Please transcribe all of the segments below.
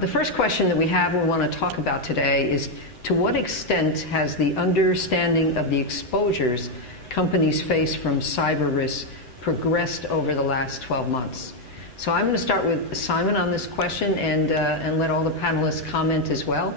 The first question that we have and we want to talk about today is, to what extent has the understanding of the exposures companies face from cyber risk progressed over the last 12 months? So I'm going to start with Simon on this question and let all the panelists comment as well.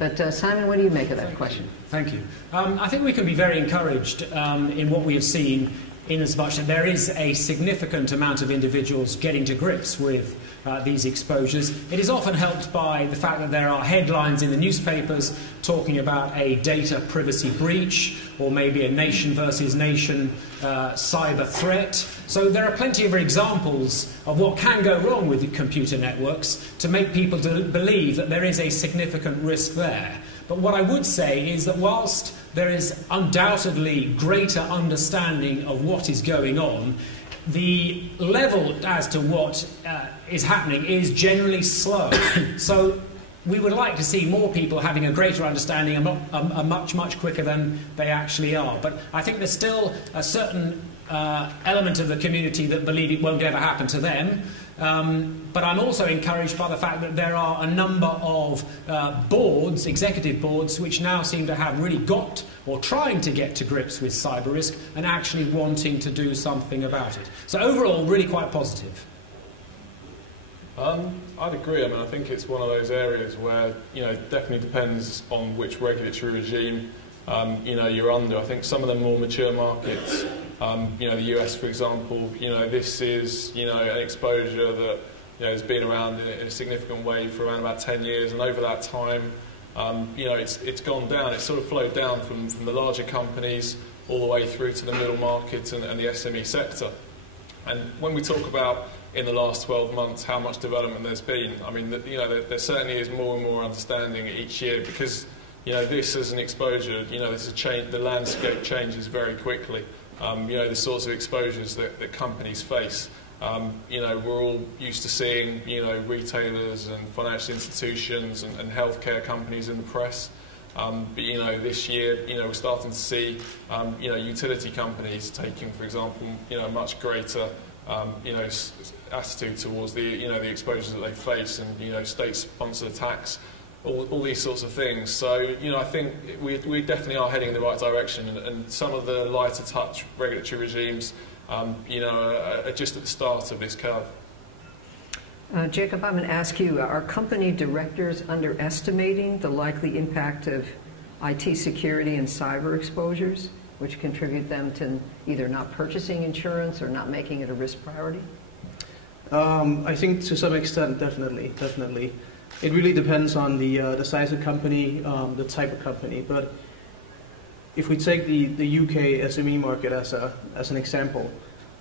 But Simon, what do you make of that question? Thank you. I think we can be very encouraged in what we have seen, in as much that there is a significant amount of individuals getting to grips with these exposures. It is often helped by the fact that there are headlines in the newspapers talking about a data privacy breach or maybe a nation versus nation cyber threat. So there are plenty of examples of what can go wrong with computer networks to make people believe that there is a significant risk there. But what I would say is that whilst there is undoubtedly greater understanding of what is going on, the level as to what is happening is generally slow. So we would like to see more people having a greater understanding much quicker than they actually are. But I think there's still a certain element of the community that believe it won't ever happen to them. But I'm also encouraged by the fact that there are a number of boards, executive boards, which now seem to have really got or trying to get to grips with cyber risk and actually wanting to do something about it. So overall, really quite positive. I'd agree. I mean, I think it's one of those areas where, definitely depends on which regulatory regime, you're under. I think some of the more mature markets, the US, for example, this is, an exposure that, has been around in a significant way for around about 10 years. And over that time, it's gone down. It's sort of flowed down from the larger companies all the way through to the middle market and the SME sector. And when we talk about in the last 12 months how much development there's been, I mean, there certainly is more and more understanding each year because, this is an exposure, this is a change, the landscape changes very quickly. The sorts of exposures that companies face. We're all used to seeing, retailers and financial institutions and healthcare companies in the press. But, this year, we're starting to see, utility companies taking, for example, a much greater, attitude towards the exposures that they face and, state-sponsored attacks, all these sorts of things. So, I think we definitely are heading in the right direction, and some of the lighter touch regulatory regimes, are just at the start of this curve. Jacob, I'm going to ask you, are company directors underestimating the likely impact of IT security and cyber exposures, which contribute them to either not purchasing insurance or not making it a risk priority? I think to some extent, definitely. It really depends on the size of company, the type of company. But if we take the UK SME market as an example,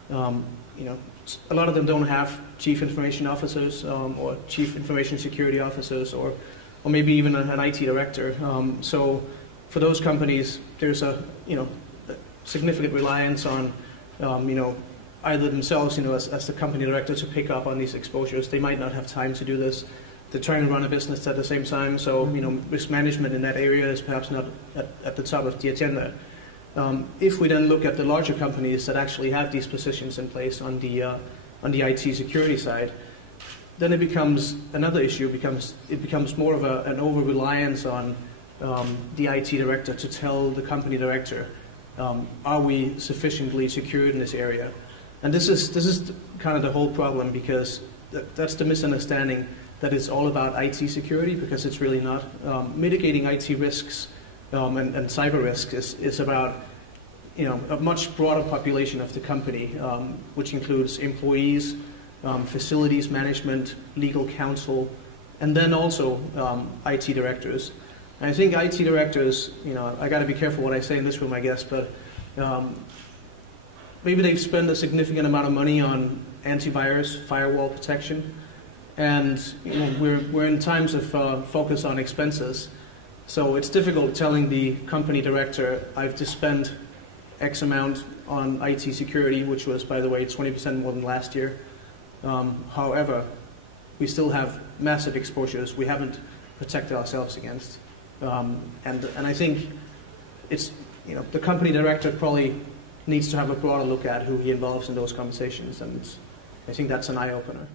a lot of them don't have chief information officers or chief information security officers or maybe even an IT director. So for those companies, there's a significant reliance on either themselves as the company director to pick up on these exposures. They might not have time to do this. They're trying to run a business at the same time, so risk management in that area is perhaps not at the top of the agenda. If we then look at the larger companies that actually have these positions in place on the IT security side, then it becomes another issue. It becomes more of an over-reliance on the IT director to tell the company director, are we sufficiently secured in this area? And this is kind of the whole problem, because that's the misunderstanding that it's all about IT security, because it's really not. Mitigating IT risks and cyber risk is about a much broader population of the company, which includes employees, facilities management, legal counsel, and then also IT directors. And I think IT directors, I got to be careful what I say in this room, I guess, but maybe they've spent a significant amount of money on antivirus, firewall protection, and we're in times of focus on expenses. So it's difficult telling the company director, I've just spent X amount on IT security, which was, by the way, 20% more than last year. However, we still have massive exposures we haven't protected ourselves against. And I think it's, the company director probably needs to have a broader look at who he involves in those conversations, and I think that's an eye-opener.